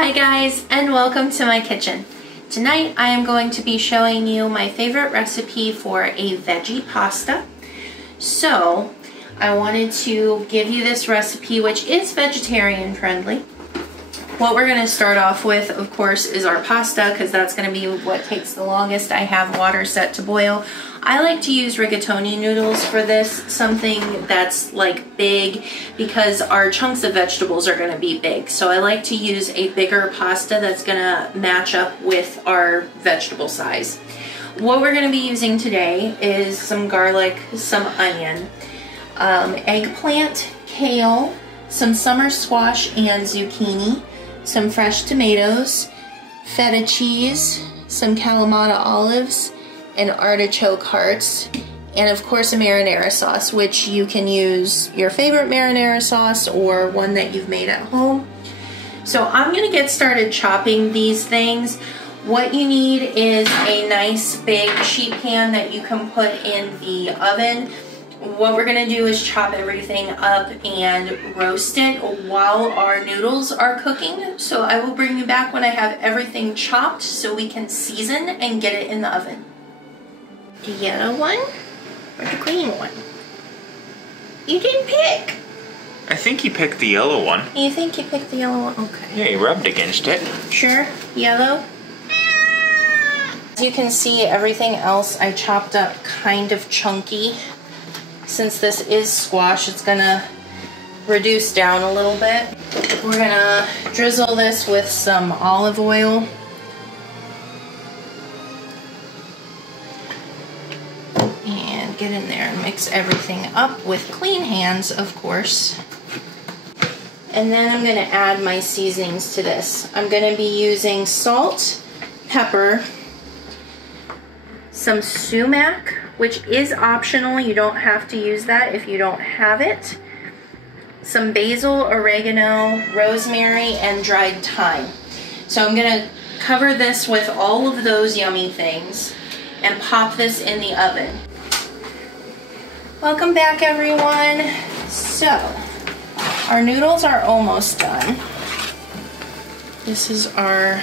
Hi guys, and welcome to my kitchen. Tonight I am going to be showing you my favorite recipe for a veggie pasta. So I wanted to give you this recipe, which is vegetarian friendly. What we're going to start off with, of course, is our pasta, because that's going to be what takes the longest. I have water set to boil. I like to use rigatoni noodles for this, something that's like big, because our chunks of vegetables are going to be big. So I like to use a bigger pasta that's going to match up with our vegetable size. What we're going to be using today is some garlic, some onion, eggplant, kale, some summer squash and zucchini, some fresh tomatoes, feta cheese, some Kalamata olives, and artichoke hearts, and of course a marinara sauce, which you can use your favorite marinara sauce or one that you've made at home. So I'm gonna get started chopping these things. What you need is a nice big sheet pan that you can put in the oven. What we're gonna do is chop everything up and roast it while our noodles are cooking. So I will bring you back when I have everything chopped so we can season and get it in the oven. The yellow one or the green one? You didn't pick. I think you picked the yellow one. You think you picked the yellow one? Okay. Yeah, you rubbed against it. Sure, yellow. As you can see, everything else I chopped up kind of chunky. Since this is squash, it's gonna reduce down a little bit. We're gonna drizzle this with some olive oil. And get in there and mix everything up with clean hands, of course. And then I'm gonna add my seasonings to this. I'm gonna be using salt, pepper, some sumac, which is optional. You don't have to use that if you don't have it. Some basil, oregano, rosemary, and dried thyme. So I'm gonna cover this with all of those yummy things and pop this in the oven. Welcome back, everyone. So, our noodles are almost done. This is our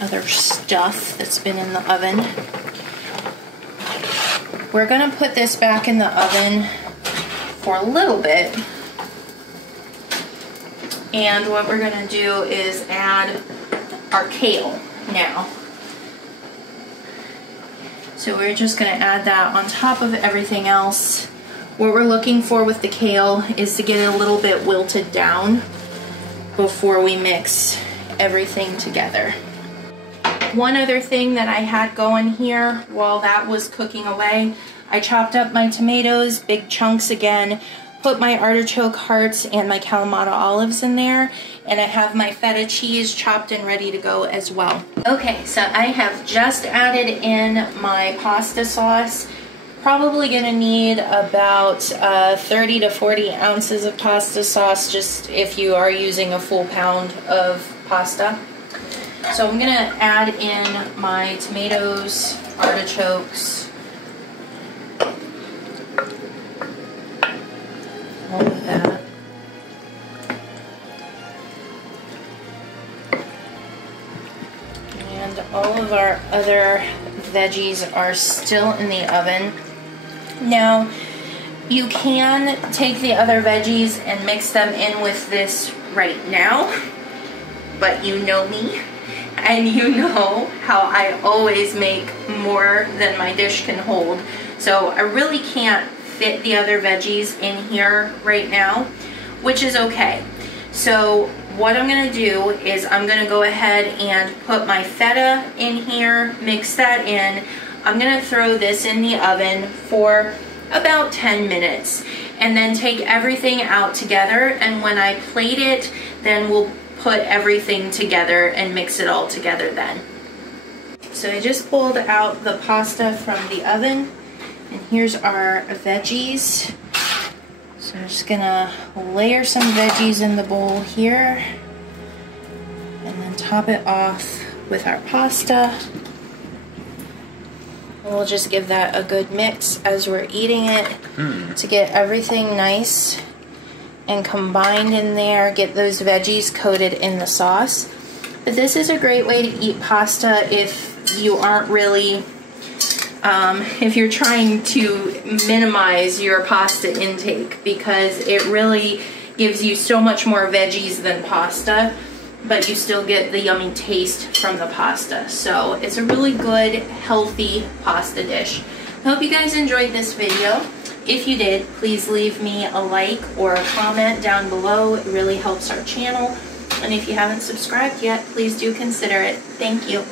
other stuff that's been in the oven. We're gonna put this back in the oven for a little bit. And what we're gonna do is add our kale now. So we're just gonna add that on top of everything else. What we're looking for with the kale is to get it a little bit wilted down before we mix everything together. One other thing that I had going here while that was cooking away, I chopped up my tomatoes, big chunks again, put my artichoke hearts and my Kalamata olives in there, and I have my feta cheese chopped and ready to go as well. Okay, so I have just added in my pasta sauce. Probably gonna need about 30 to 40 ounces of pasta sauce, just if you are using a full pound of pasta. So I'm gonna add in my tomatoes, artichokes, all of that. And all of our other veggies are still in the oven. Now, you can take the other veggies and mix them in with this right now, but you know me. And you know how I always make more than my dish can hold. So I really can't fit the other veggies in here right now, which is okay. So what I'm gonna do is I'm gonna go ahead and put my feta in here, mix that in. I'm gonna throw this in the oven for about 10 minutes and then take everything out together, and when I plate it, then we'll put everything together and mix it all together then. So I just pulled out the pasta from the oven, and here's our veggies. So I'm just gonna layer some veggies in the bowl here, and then top it off with our pasta. And we'll just give that a good mix as we're eating it to get everything nice and combined in there, get those veggies coated in the sauce. But this is a great way to eat pasta if you aren't really, if you're trying to minimize your pasta intake, because it really gives you so much more veggies than pasta, but you still get the yummy taste from the pasta. So it's a really good, healthy pasta dish. I hope you guys enjoyed this video. If you did, please leave me a like or a comment down below. It really helps our channel. And if you haven't subscribed yet, please do consider it. Thank you.